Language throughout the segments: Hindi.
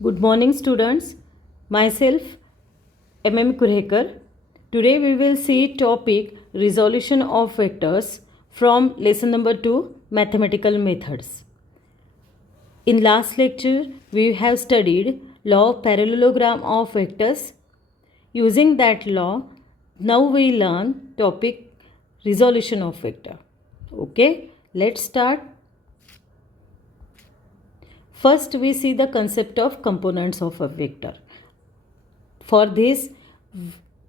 Good morning, students. Myself, MM Kurhekar. Today we will see topic resolution of vectors from lesson number 2, mathematical methods. In last lecture, we have studied law of parallelogram of vectors. Using that law, now we learn topic resolution of vector. Okay, let's start. First, we see the concept of components of a vector. For this,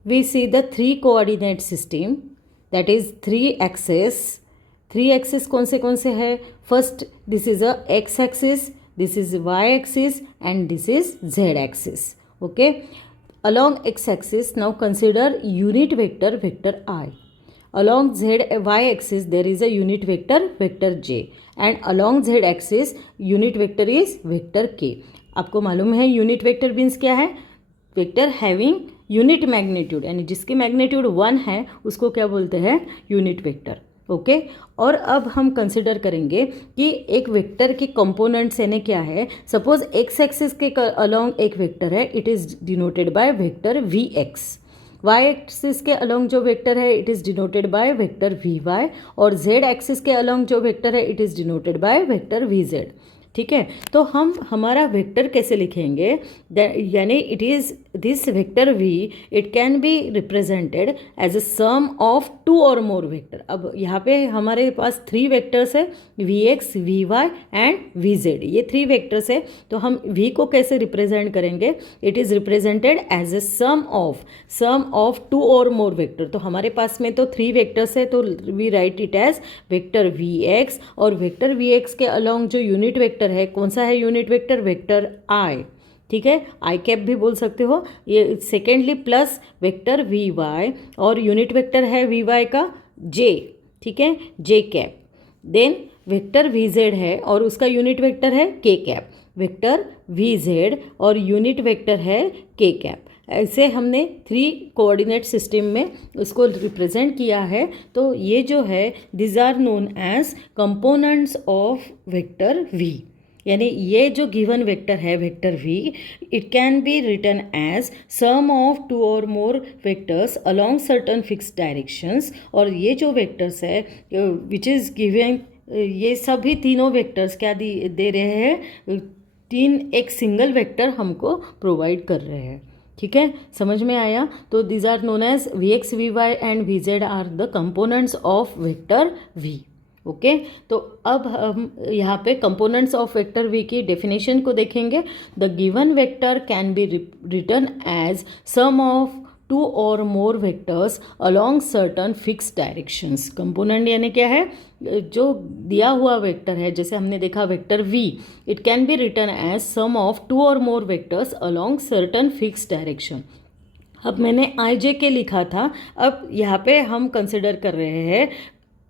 we see the three coordinate system, that is three axes. Three axes कौन से है? First, this is a x axis, this is y axis, and this is z axis. Okay. Along x axis, now consider unit vector, vector I. Along y axis there is a unit vector, vector j, and along z axis unit vector is vector k. आपको मालूम है यूनिट वेक्टर मीन्स क्या है? वेक्टर हैविंग यूनिट मैग्नीट्यूड, यानी जिसकी मैग्नीट्यूड 1 है उसको क्या बोलते हैं? Unit vector. ओके. और अब हम कंसिडर करेंगे कि एक वेक्टर के कंपोनेंट्स यानी क्या है. सपोज एक्स एक्सिस के अलोंग एक वेक्टर है, it is denoted by vector V X. Y axis के अलोंग जो वेक्टर है it is denoted by vector V Y, और जेड एक्सिस के अलोंग जो वेक्टर है it is denoted by vector V Z. ठीक है. तो हम हमारा वेक्टर कैसे लिखेंगे? यानी it is this vector V, it can be represented as a sum of two और मोर वेक्टर. अब यहाँ पे हमारे पास थ्री वेक्टर्स है, V X, V Y and V Z. ये थ्री वेक्टर्स है. तो हम वी को कैसे रिप्रेजेंट करेंगे? It is represented as a sum of two और मोर वेक्टर. तो हमारे पास में तो थ्री वेक्टर्स है, तो we write it as vector V X, और वेक्टर वी एक्स के अलोंग जो यूनिट वेक्टर है, कौन सा है यूनिट वेक्टर? वेक्टर आई. ठीक है, आई कैप भी बोल सकते हो. ये secondly plus vector V Y, और यूनिट वेक्टर है वी वाई का जे. ठीक है, J cap. Then vector V Z है और उसका यूनिट वेक्टर है K cap. Vector V Z और यूनिट वेक्टर है के कैप. ऐसे हमने थ्री कोऑर्डिनेट सिस्टम में उसको रिप्रेजेंट किया है. तो ये जो है this are known as components of vector V. यानी ये जो गिवन वेक्टर है vector V, it can be written as sum of two और more vectors along certain fix directions. और ये जो वेक्टर्स है विच इज़ गिवन, ये सभी तीनों वेक्टर्स क्या दे रहे हैं? एक सिंगल वेक्टर हमको प्रोवाइड कर रहे हैं. ठीक है, समझ में आया? तो these are known as V X, V Y and V Z are the components of vector V. Okay. तो अब हम यहाँ पे कंपोनेंट्स ऑफ वेक्टर वी की डेफिनेशन को देखेंगे. The given vector can be written as sum of two और more vectors along certain fix directions. Component यानी क्या है? जो दिया हुआ वेक्टर है, जैसे हमने देखा vector v, it can be written as sum of two और more vectors along certain fix direction. अब मैंने आई जे के लिखा था. अब यहाँ पे हम कंसिडर कर रहे हैं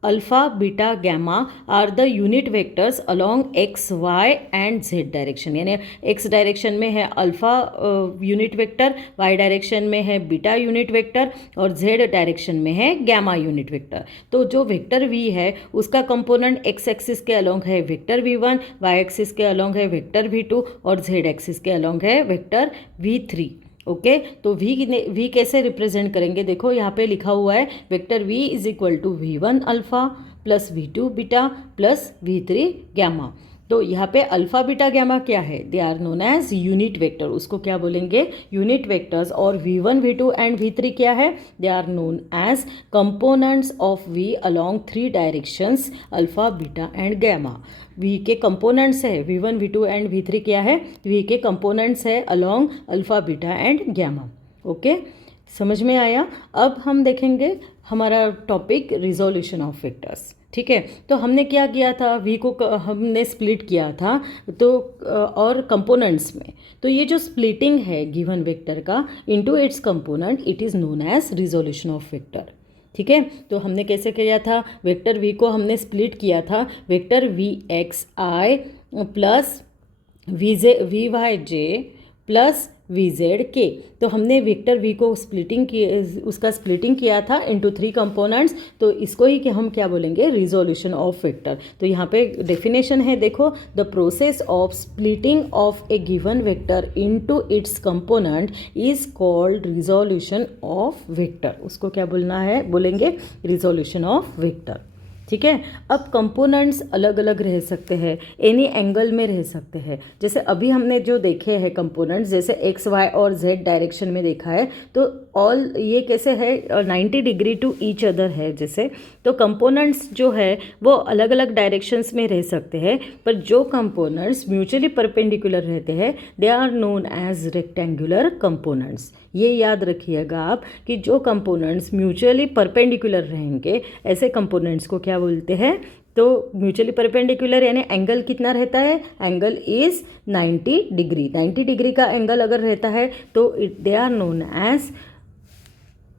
alpha, beta, gamma are the unit vectors along X, Y and Z direction. यानी एक्स डायरेक्शन में है alpha unit vector, Y direction में है बीटा यूनिट वेक्टर, और जेड डायरेक्शन में है गैमा यूनिट वेक्टर. तो जो वेक्टर वी है उसका कंपोनेंट एक्स एक्सिस के अलोंग है vector V one, Y axis के अलोंग है वेक्टर वी टू, और जेड एक्सिस के अलोंग है वेक्टर वी थ्री. ओके. तो वी कैसे रिप्रेजेंट करेंगे? देखो यहाँ पे लिखा हुआ है vector V is equal to V one alpha plus V two beta plus V three gamma. तो यहाँ पे अल्फ़ा, बीटा, गैमा क्या है? They are known as unit vector. उसको क्या बोलेंगे? Unit vectors. और V one, V two and V three क्या है? They are known as components of V along three directions alpha, beta and gamma. V के कंपोनेंट्स है V one, V two and V three क्या है? वी के कंपोनेंट्स है along alpha, beta and gamma. Okay, समझ में आया? अब हम देखेंगे हमारा टॉपिक रिजोल्यूशन ऑफ वेक्टर्स. ठीक है. तो हमने क्या किया था? वी को हमने स्प्लिट किया था तो और कंपोनेंट्स में. तो ये जो स्प्लिटिंग है गिवन वेक्टर का into its component, it is known as resolution of vector. ठीक है. तो हमने कैसे किया था? वेक्टर वी को हमने स्प्लिट किया था vector V X I plus V Y J plus V Z के। तो हमने वेक्टर वी को उसका स्प्लिटिंग किया था इनटू 3 कंपोनेंट्स, तो इसको ही कि हम क्या बोलेंगे, रिजोल्यूशन ऑफ वेक्टर। तो यहाँ पे डेफिनेशन है, देखो, the process of splitting of A given vector into its component is called resolution of vector. उसको क्या बोलना है, बोलेंगे रिजोल्यूशन ऑफ वेक्टर। ठीक है। अब कंपोनेंट्स अलग अलग रह सकते हैं, एनी एंगल में रह सकते हैं। जैसे अभी हमने जो देखे हैं कंपोनेंट्स, जैसे एक्स वाई और जेड डायरेक्शन में देखा है, तो ऑल ये कैसे है, 90 डिग्री टू ईच अदर है जैसे। तो कंपोनेंट्स जो है वो अलग अलग डायरेक्शंस में रह सकते हैं, पर जो कंपोनेंट्स म्यूचुअली परपेंडिकुलर रहते हैं they are known as rectangular components. ये याद रखिएगा आप कि जो कंपोनेंट्स म्यूचुअली परपेंडिकुलर रहेंगे ऐसे कंपोनेंट्स को क्या बोलते हैं, तो म्यूचुअली परपेंडिकुलर यानी एंगल कितना रहता है, एंगल इज 90 डिग्री। 90 डिग्री का एंगल अगर रहता है तो they are known as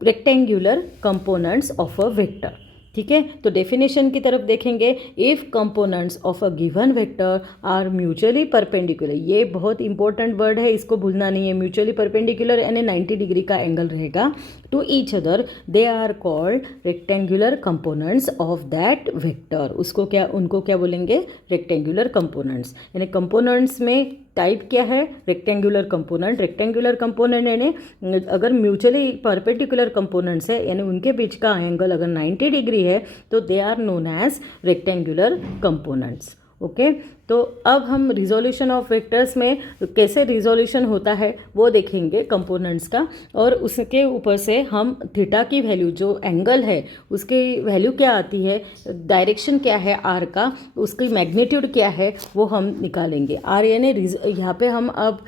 rectangular components of a vector. ठीक है। तो डेफिनेशन की तरफ देखेंगे, if components of a given vector are mutually perpendicular, ये बहुत इंपॉर्टेंट वर्ड है, इसको भूलना नहीं है। म्यूचुअली परपेंडिकुलर यानी 90 डिग्री का एंगल रहेगा to each other, they are called rectangular components of that vector. उसको क्या, उनको क्या बोलेंगे, रेक्टेंगुलर कंपोनेंट्स। यानी कंपोनेंट्स में टाइप क्या है, रेक्टेंगुलर कंपोनेंट। रेक्टेंगुलर कंपोनेंट यानी अगर म्यूचुअली परपेंडिकुलर कंपोनेंट्स है यानी उनके बीच का एंगल अगर 90 डिग्री है तो they are known as rectangular components. Okay. तो अब हम रिजोल्यूशन ऑफ वेक्टर्स में कैसे रिजोल्यूशन होता है वो देखेंगे कंपोनेंट्स का, और उसके ऊपर से हम थीटा की वैल्यू, जो एंगल है उसकी वैल्यू क्या आती है, डायरेक्शन क्या है आर का, उसकी मैग्नीट्यूड क्या है, वो हम निकालेंगे। आर यानी यहाँ पे हम अब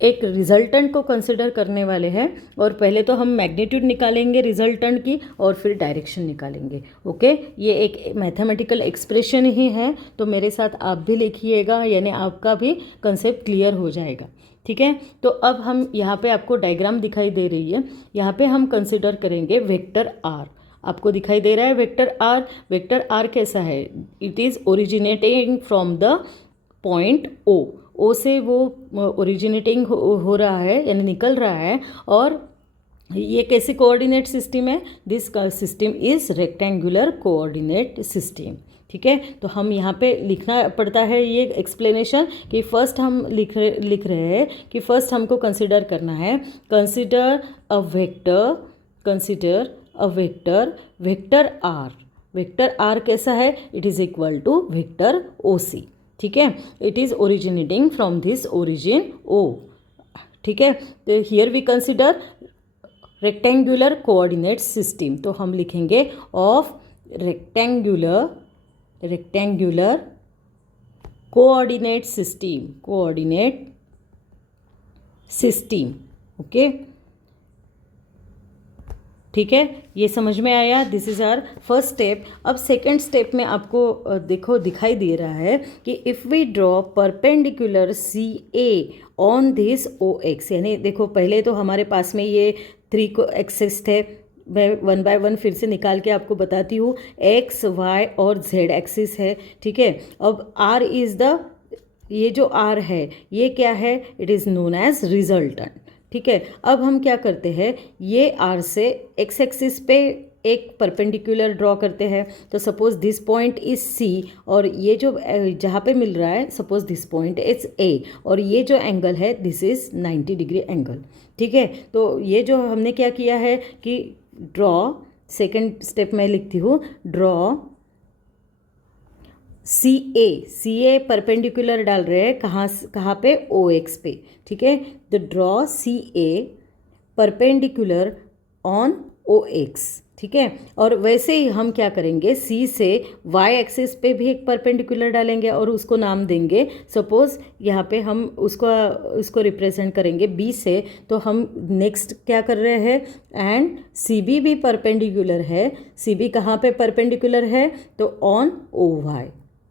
एक रिजल्टेंट को कंसिडर करने वाले हैं, और पहले तो हम मैग्नीट्यूड निकालेंगे रिजल्टेंट की और फिर डायरेक्शन निकालेंगे। ओके। ये एक मैथमेटिकल एक्सप्रेशन ही है, तो मेरे साथ आप भी लिखिएगा, यानी आपका भी कंसेप्ट क्लियर हो जाएगा। ठीक है। तो अब हम यहाँ पे आपको डायग्राम दिखाई दे रही है, यहाँ पे हम कंसिडर करेंगे वेक्टर आर। आपको दिखाई दे रहा है वेक्टर आर। वेक्टर आर कैसा है, it is originating from the point O से वो ओरिजिनेटिंग हो रहा है यानी निकल रहा है, और ये कैसे कोऑर्डिनेट सिस्टम है, this system is rectangular coordinate system. ठीक है। तो हम यहाँ पे लिखना पड़ता है ये एक्सप्लेनेशन कि फर्स्ट हम लिख रहे हैं कि फर्स्ट हमको कंसिडर करना है, consider a vector vector R. Vector R कैसा है, it is equal to vector O C. ठीक है। It is originating from this origin O. ठीक है। तो here we consider rectangular coordinate system, तो हम लिखेंगे of rectangular coordinate system. Okay. ठीक है, ये समझ में आया। This is our first step. अब सेकंड स्टेप में आपको देखो दिखाई दे रहा है कि if we draw perpendicular C A on this O X, यानी देखो पहले तो हमारे पास में ये 3 को एक्सेस थे, मैं 1 बाय 1 फिर से निकाल के आपको बताती हूँ। एक्स वाई और जेड एक्सिस है। ठीक है। अब आर इज़ द, ये जो आर है ये क्या है, it is known as resultant. ठीक है। अब हम क्या करते हैं, ये आर से एक्स एक्सिस पे एक परपेंडिकुलर ड्रॉ करते हैं। तो suppose this point is C, और ये जो जहाँ पे मिल रहा है suppose this point is A, और ये जो एंगल है दिस इज 90 डिग्री एंगल। ठीक है। तो ये जो हमने क्या किया है कि ड्रॉ, सेकेंड स्टेप में लिखती हूँ, ड्रॉ सी ए परपेंडिकुलर डाल रहे हैं कहाँ पे, ओ एक्स पे। ठीक है। The draw C A perpendicular on O X. ठीक है। और वैसे ही हम क्या करेंगे, सी से वाई एक्सिस पे भी एक परपेंडिकुलर डालेंगे और उसको नाम देंगे, सपोज यहाँ पे हम उसको रिप्रेजेंट करेंगे बी से। तो हम नेक्स्ट क्या कर रहे हैं, एंड सी बी भी परपेंडिकुलर है। सी बी कहाँ पे परपेंडिकुलर है, तो ऑन ओ वाई।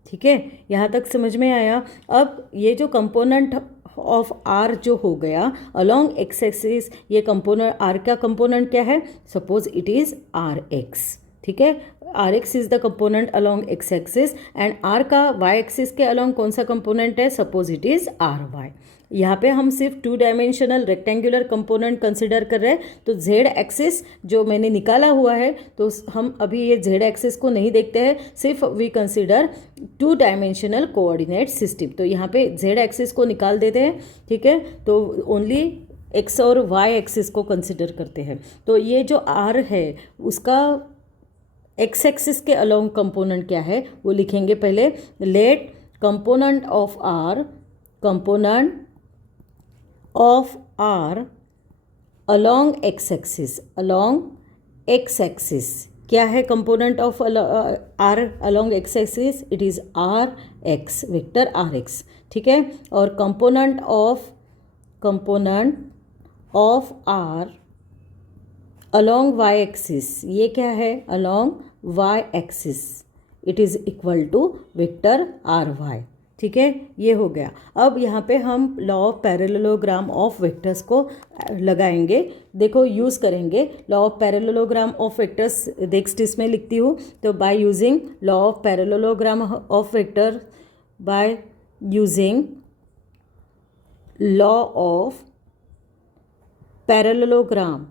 ठीक है। यहाँ तक समझ में आया। अब ये जो कंपोनेंट ऑफ आर जो हो गया अलोंग एक्स एक्सिस, ये कंपोनेंट आर का कंपोनेंट क्या है, suppose it is R X. ठीक है। R X is the component along X axis and R का वाई एक्सिस के अलॉन्ग कौन सा कंपोनेंट है, suppose it is R Y. यहाँ पे हम सिर्फ 2 डायमेंशनल रेक्टेंगुलर कंपोनेंट कंसिडर कर रहे हैं, तो जेड एक्सिस जो मैंने निकाला हुआ है, तो हम अभी ये जेड एक्सिस को नहीं देखते हैं, सिर्फ we consider 2 dimensional coordinate system. तो यहाँ पे जेड एक्सिस को निकाल देते हैं, ठीक है, तो ओनली एक्स और वाई एक्सिस को कंसिडर करते हैं। तो ये जो आर है उसका एक्स एक्सिस के अलॉन्ग कंपोनेंट क्या है वो लिखेंगे पहले। Let component of R along x axis, क्या है component of R along x axis, it is R X, vector R X, ठीक है। और component of R along y axis, ये क्या है, along y axis, it is equal to vector R Y, ठीक है, ये हो गया। अब यहाँ पे हम law of parallelogram of vectors को लगाएंगे, देखो यूज़ करेंगे law of parallelogram of vectors. Next इसमें लिखती हूँ, तो by using law of parallelogram of vector, by using law of parallelogram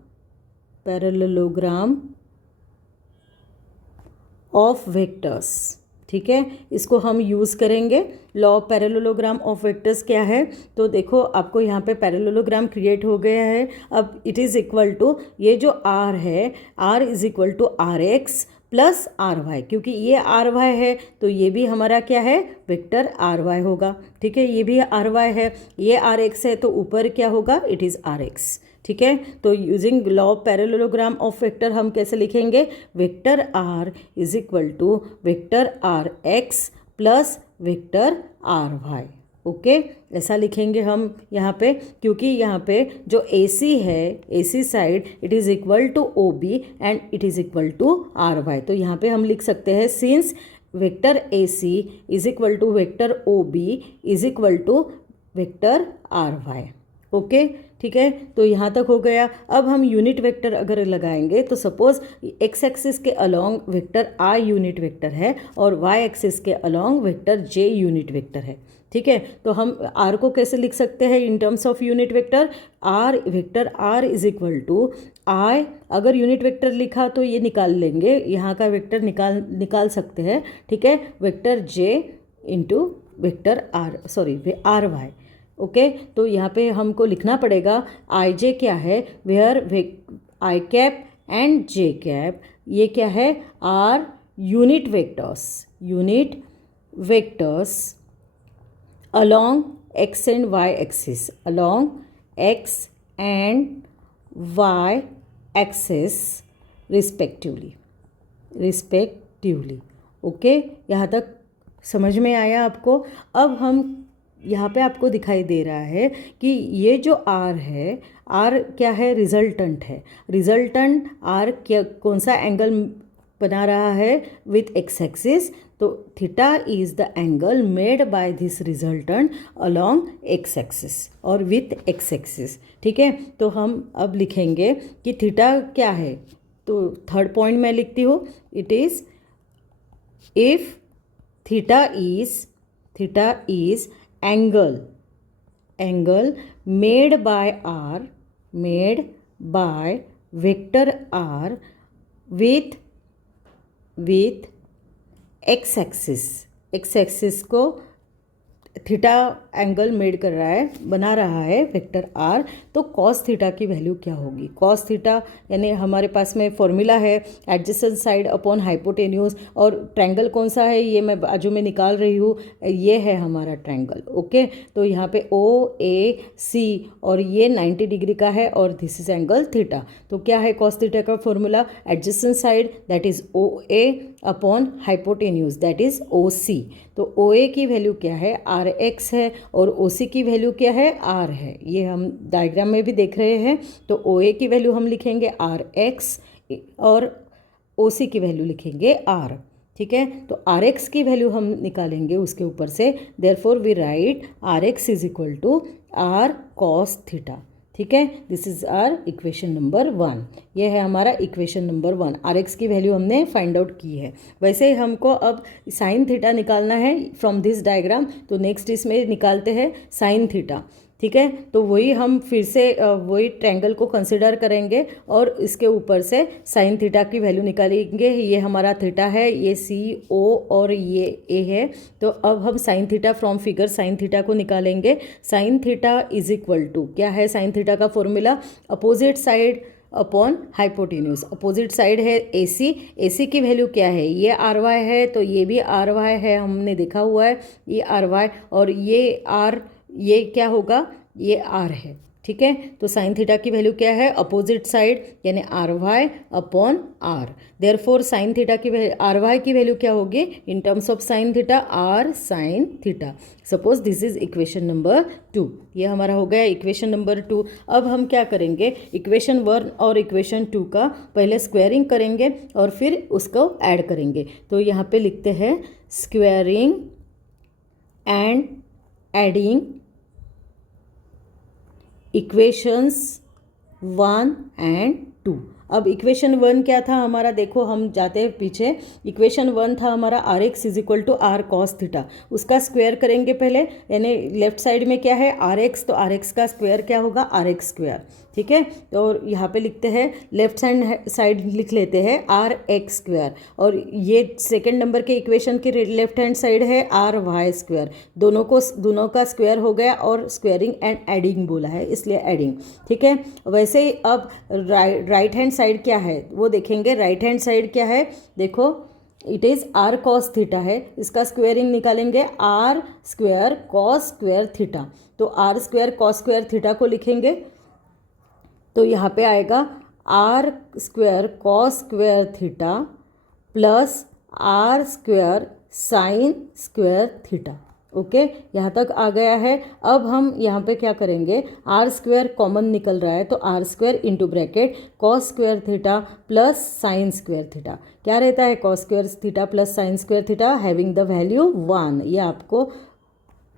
of vectors, ठीक है, इसको हम यूज़ करेंगे। Law of parallelogram of vectors क्या है, तो देखो आपको यहाँ पे पैरेललोग्राम क्रिएट हो गया है। अब इट इज़ इक्वल टू, ये जो आर है, R is equal to R X plus R Y, क्योंकि ये आर वाई है तो ये भी हमारा क्या है, वेक्टर आर वाई होगा, ठीक है। ये भी आर वाई है, ये आर एक्स है, तो ऊपर क्या होगा, इट इज़ आर एक्स, ठीक है। तो using law of parallelogram of vector हम कैसे लिखेंगे, vector R is equal to vector R X plus vector R Y, okay, ऐसा लिखेंगे हम यहाँ पे, क्योंकि यहाँ पे जो AC है, AC side, it is equal to OB and it is equal to R Y. तो यहाँ पे हम लिख सकते हैं since vector AC is equal to vector OB is equal to vector R Y, okay, ठीक है। तो यहाँ तक हो गया। अब हम यूनिट वेक्टर अगर लगाएंगे, तो सपोज एक्स एक्सिस के along vector I unit vector है और वाई एक्सिस के along vector J unit vector है, ठीक है। तो हम R को कैसे लिख सकते हैं in terms of unit vector, R, vector R is equal to I, अगर यूनिट वेक्टर लिखा तो ये निकाल लेंगे, यहाँ का वेक्टर निकाल सकते हैं, ठीक है, vector J into vector R Y, okay. तो यहाँ पे हमको लिखना पड़ेगा आई जे क्या है, where I cap and J cap, ये क्या है, are unit vectors along x and y axis, along x and y axis respectively, okay, यहाँ तक समझ में आया आपको। अब हम यहाँ पे आपको दिखाई दे रहा है कि ये जो R है, R क्या है, रिजल्टेंट है, रिजल्टेंट R क्या, कौन सा एंगल बना रहा है विथ एक्स एक्सिस, तो theta is the angle made by this resultant along X axis और विथ एक्स एक्सिस, ठीक है। तो हम अब लिखेंगे कि थीटा क्या है, तो थर्ड पॉइंट मैं लिखती हूँ, it is if theta is angle made by vector R with x axis को थीटा एंगल मेड कर रहा है, बना रहा है वेक्टर R, तो कॉस थीटा की वैल्यू क्या होगी, कॉस थीटा यानी हमारे पास में फॉर्मूला है एडजेसेंट साइड अपॉन हाइपोटेन्यूज, और ट्रायंगल कौन सा है ये मैं बाजू में निकाल रही हूँ, ये है हमारा ट्रायंगल, ओके। तो यहाँ पे OAC और ये 90 डिग्री का है और दिस इज एंगल थीटा, तो क्या है कॉस थीटा का formula, adjacent side that is OA upon hypotenuse that is OC। तो OA की वैल्यू क्या है, RX है, और OC की वैल्यू क्या है, R है, ये हम डायग्राम में भी देख रहे हैं। तो OA की वैल्यू हम लिखेंगे RX और OC की वैल्यू लिखेंगे R, ठीक है। तो RX की वैल्यू हम निकालेंगे उसके ऊपर से, therefore we write RX is equal to R cos theta, ठीक है, this is our equation number 1। ये है हमारा इक्वेशन नंबर 1। आर एक्स की वैल्यू हमने फाइंड आउट की है। वैसे हमको अब साइन थीटा निकालना है फ्रॉम दिस डायग्राम, तो नेक्स्ट इसमें निकालते हैं साइन थीटा। ठीक है, तो वही हम फिर से वही ट्रायंगल को कंसिडर करेंगे और इसके ऊपर से साइन थीटा की वैल्यू निकालेंगे। ये हमारा थीटा है, ये सी ओ और ये ए है। तो अब हम sine theta from figure sine theta को निकालेंगे। Sine theta is equal to क्या है, साइन थीटा का formula opposite side upon hypotenuse. Opposite side है AC, AC की वैल्यू क्या है, ये आर वाई है, तो ये भी आर वाई है, हमने देखा हुआ है ये आर वाई, और ये आर, ये क्या होगा, ये आर है। ठीक है, तो साइन थीटा की वैल्यू क्या है, अपोजिट साइड यानी R Y upon R. Therefore sine theta की आर वाई की वैल्यू क्या होगी in terms of sine theta, R sine theta. Suppose this is equation number 2। ये हमारा हो गया इक्वेशन नंबर 2। अब हम क्या करेंगे, इक्वेशन 1 और इक्वेशन 2 का पहले स्क्वायरिंग करेंगे और फिर उसको ऐड करेंगे। तो यहाँ पे लिखते हैं squaring and adding equations 1 and 2। अब इक्वेशन 1 क्या था हमारा, देखो हम जाते हैं पीछे। इक्वेशन 1 था हमारा R X is equal to R cos theta. उसका स्क्वायर करेंगे पहले, यानी लेफ्ट साइड में क्या है आर एक्स, तो आर एक्स का स्क्वायर क्या होगा आर एक्स स्क्वायर। ठीक है, तो यहाँ पे लिखते हैं लेफ्ट साइड लिख लेते हैं आर एक्स स्क्वायर, और ये सेकेंड नंबर के इक्वेशन की लेफ्ट हैंड साइड है आर वाई स्क्वायर। दोनों का स्क्वायर हो गया और स्क्वायरिंग एंड एडिंग बोला है इसलिए एडिंग। ठीक है, वैसे ही अब राइट हैंड साइड क्या है वो देखेंगे। राइट हैंड साइड क्या है, देखो it is R cos theta है, इसका स्क्वायरिंग निकालेंगे R square cos square theta. तो R square cos square theta को लिखेंगे, तो यहाँ पे आएगा R square cos square theta plus R square sine square theta. Okay, यहाँ तक आ गया है। अब हम यहाँ पे क्या करेंगे, आर स्क्वायर कॉमन निकल रहा है, तो R square into bracket cos square theta plus sine square theta. क्या रहता है cos square theta plus sine square theta, having the value 1, ये आपको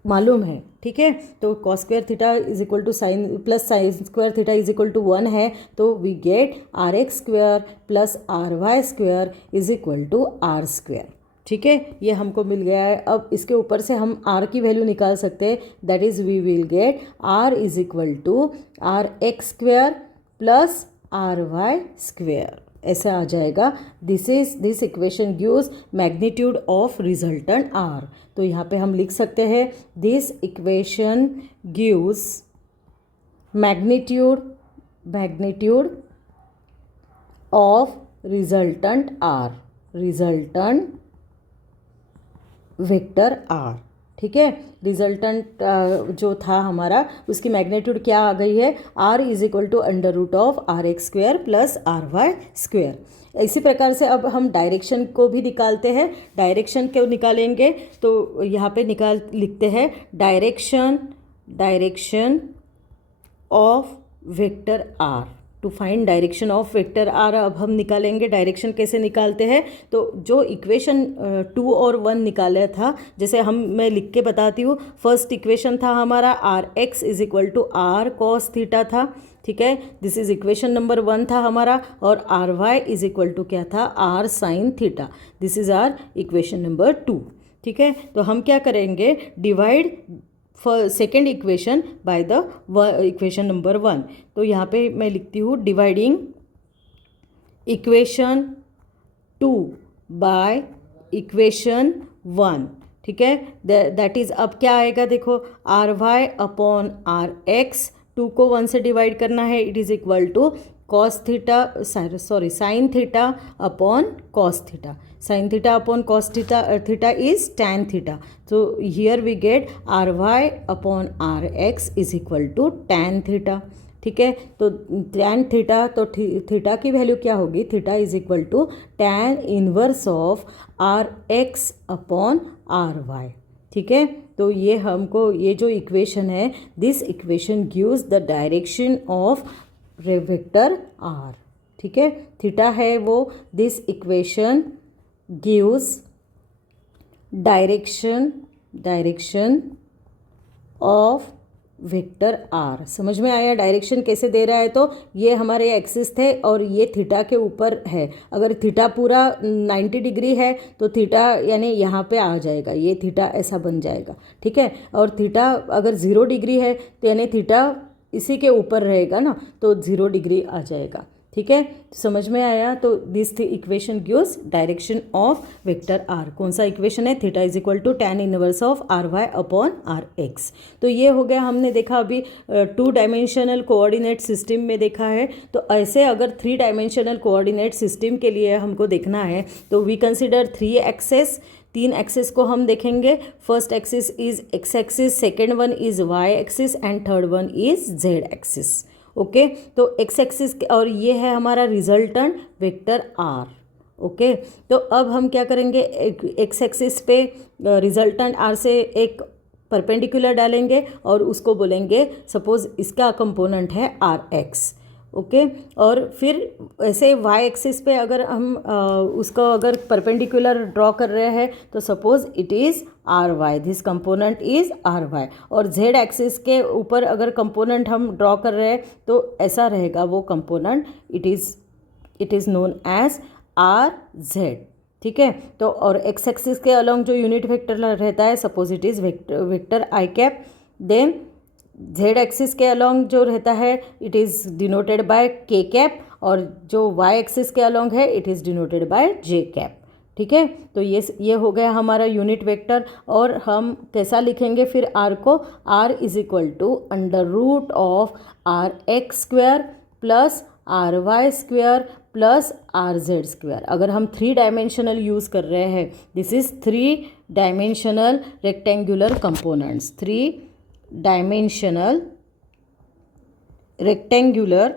मालूम है। ठीक है, तो cos square theta is equal to sine plus sine square theta is equal to 1 है, तो we get R X square plus R Y square is equal to R square. ठीक है, ये हमको मिल गया है। अब इसके ऊपर से हम आर की वैल्यू निकाल सकते हैं, that is we will get R is equal to R X square plus R Y square, ऐसा आ जाएगा। This equation gives magnitude of resultant R. तो यहाँ पे हम लिख सकते हैं this equation gives magnitude of resultant R, resultant vector R. ठीक है, रिजल्टेंट जो था हमारा उसकी मैग्नीट्यूड क्या आ गई है, R is equal to under root of R X square plus R Y square. इसी प्रकार से अब हम डायरेक्शन को भी निकालते हैं। डायरेक्शन क्यों निकालेंगे, तो यहाँ पे लिखते हैं direction of vector R. To find direction of vector R अब हम निकालेंगे। डायरेक्शन कैसे निकालते हैं, तो जो इक्वेशन 2 और 1 निकाला था, जैसे मैं लिख के बताती हूँ। फर्स्ट इक्वेशन था हमारा R X is equal to R cos theta था। ठीक है, दिस इज इक्वेशन नंबर 1 था हमारा, और R Y is equal to क्या था, R sine theta. This is our equation number 2। ठीक है, तो हम क्या करेंगे, divide second equation by the equation number 1। तो यहाँ पे मैं लिखती हूँ डिवाइडिंग इक्वेशन 2 बाय इक्वेशन 1। ठीक है, दैट इज अब क्या आएगा, देखो R Y upon R X, 2 को 1 से डिवाइड करना है, it is equal to cos theta sine theta upon cos theta. Sine theta upon cos theta is tan theta. तो here we get R Y upon R X is equal to tan theta. ठीक है, तो टैन थीटा, तो थीटा की वैल्यू क्या होगी, theta is equal to tan inverse of R X upon are Y. ठीक है, तो ये हमको ये जो इक्वेशन है, this equation gives the direction of vector R. ठीक है, थीटा है वो, this equation gives direction of vector R. समझ में आया डायरेक्शन कैसे दे रहा है? तो ये हमारे एक्सिस थे और ये थीटा के ऊपर है। अगर थीटा पूरा 90 डिग्री है तो थीटा यानी यहाँ पे आ जाएगा, ये थीटा ऐसा बन जाएगा, ठीक है। और थीटा अगर 0 डिग्री है तो यानी थीटा इसी के ऊपर रहेगा ना, तो 0 डिग्री आ जाएगा, ठीक है। समझ में आया? तो this equation gives direction of vector R. कौन सा इक्वेशन है? Theta is equal to tan inverse of R Y upon R X. तो ये हो गया, हमने देखा अभी 2 डायमेंशनल कोऑर्डिनेट सिस्टम में देखा है। तो ऐसे अगर 3 डायमेंशनल कोऑर्डिनेट सिस्टम के लिए हमको देखना है तो वी कंसिडर 3 एक्सेस। 3 एक्सिस को हम देखेंगे। First axis is X axis, second one is Y axis and third one is Z axis. Okay, तो एक्स एक्सिस और ये है हमारा रिजल्टेंट वेक्टर आर। ओके, तो अब हम क्या करेंगे, एक्स एक्सिस पे रिजल्टेंट आर से एक परपेंडिकुलर डालेंगे और उसको बोलेंगे सपोज इसका कंपोनेंट है आर एक्स। ओके, और फिर ऐसे वाई एक्सिस पे अगर हम उसको अगर परपेंडिकुलर ड्रॉ कर रहे हैं तो suppose it is R Y, this component is R Y. और जेड एक्सिस के ऊपर अगर कंपोनेंट हम ड्रॉ कर रहे हैं तो ऐसा रहेगा वो component, it is known as R Z, ठीक है। तो और एक्स एक्सिस के अलॉन्ग जो यूनिट वेक्टर रहता है suppose it is vector I cap. Then Z axis के अलॉन्ग जो रहता है it is denoted by K cap, और जो वाई एक्सिस के अलॉन्ग है it is denoted by J cap, ठीक है। तो ये हो गया हमारा यूनिट वेक्टर। और हम कैसा लिखेंगे फिर आर को? R is equal to under root of R X square plus R Y square plus R Z square. अगर हम 3 डायमेंशनल यूज़ कर रहे हैं, this is 3 dimensional rectangular components, 3 dimensional rectangular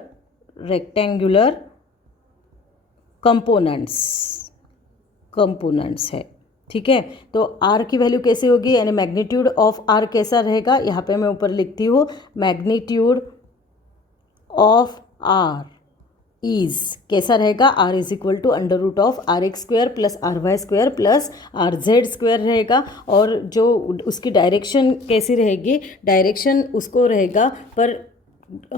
components है, ठीक है। तो आर की वैल्यू कैसे होगी, यानी मैग्नीट्यूड ऑफ आर कैसा रहेगा? यहाँ पे मैं ऊपर लिखती हूँ, मैग्नीट्यूड ऑफ आर इज कैसा रहेगा? R is equal to under root of R X square plus R Y square plus R Z square रहेगा। और जो उसकी डायरेक्शन कैसी रहेगी? डायरेक्शन उसको रहेगा, पर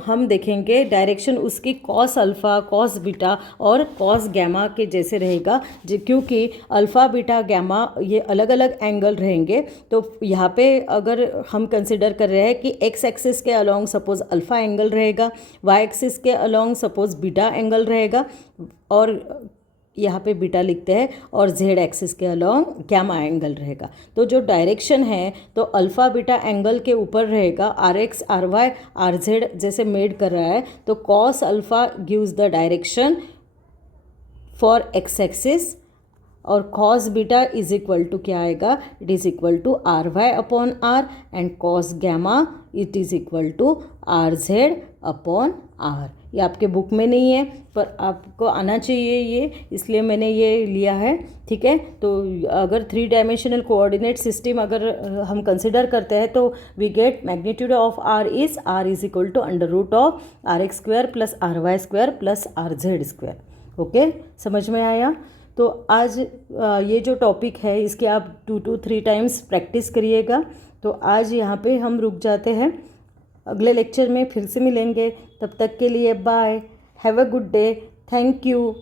हम देखेंगे डायरेक्शन उसकी कॉस अल्फ़ा, कॉस बीटा और कॉस गैमा के जैसे रहेगा, क्योंकि अल्फ़ा बीटा गैमा ये अलग अलग एंगल रहेंगे। तो यहाँ पे अगर हम कंसिडर कर रहे हैं कि एक्स एक्सिस के अलॉन्ग सपोज अल्फ़ा एंगल रहेगा, वाई एक्सिस के अलॉन्ग सपोज बीटा एंगल रहेगा, और यहाँ पे बीटा लिखते हैं, और जेड एक्सिस के अलॉन्ग गैमा एंगल रहेगा। तो जो डायरेक्शन है तो अल्फ़ा बीटा एंगल के ऊपर रहेगा, R X R Y R Z जैसे मेड कर रहा है। तो cos alpha gives the direction for X axis, और cos beta is equal to क्या आएगा? It is equal to R Y upon R, and cos gamma it is equal to R Z upon R. ये आपके बुक में नहीं है पर आपको आना चाहिए ये, इसलिए मैंने ये लिया है, ठीक है। तो अगर 3 डायमेंशनल कोऑर्डिनेट सिस्टम अगर हम कंसिडर करते हैं तो we get magnitude of R is equal to under root of R X square plus R Y square plus R Z square. Okay, समझ में आया? तो आज ये जो टॉपिक है इसके आप 2 to 3 टाइम्स प्रैक्टिस करिएगा। तो आज यहाँ पे हम रुक जाते हैं, अगले लेक्चर में फिर से मिलेंगे। तब तक के लिए bye, have a good day, thank you.